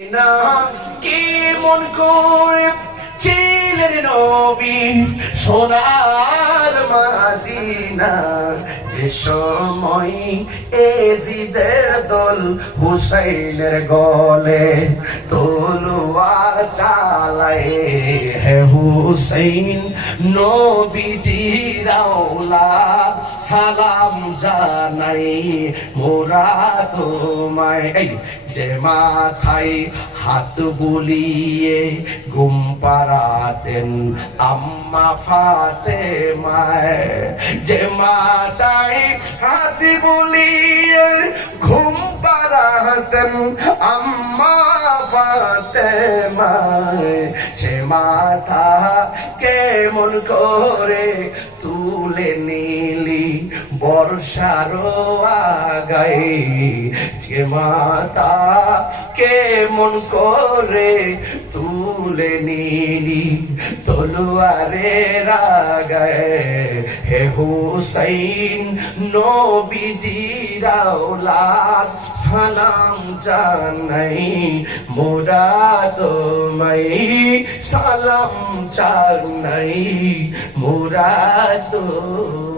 না কেমন করে ছিলেন নবী সোনার মাদিনা যে সময় এজিদের দল হুসাইনের গলে তলোয়ার চালায় হে হুসাইন নবীজির আওলাদ সালাম জানাই মোরা তোমায় যে মাথায় হাত বুলিয়ে ঘুম পাড়াতেন আম্মা ফাতেমায় যে মাথায় হাত বুলিয়ে ঘুম পাড়াতেন আম্মা ফাতেমায় সে মাথা কেমন করে তুলে নিলি বর্ষার আগায় যে মাতা কেমন করে তুলে নিলি তলোয়ারের আগায় হে হুসাইন নবীজির আওলাদ সালাম জানাই মোরা তোমায় সালাম জানাই মোরা তোমায়।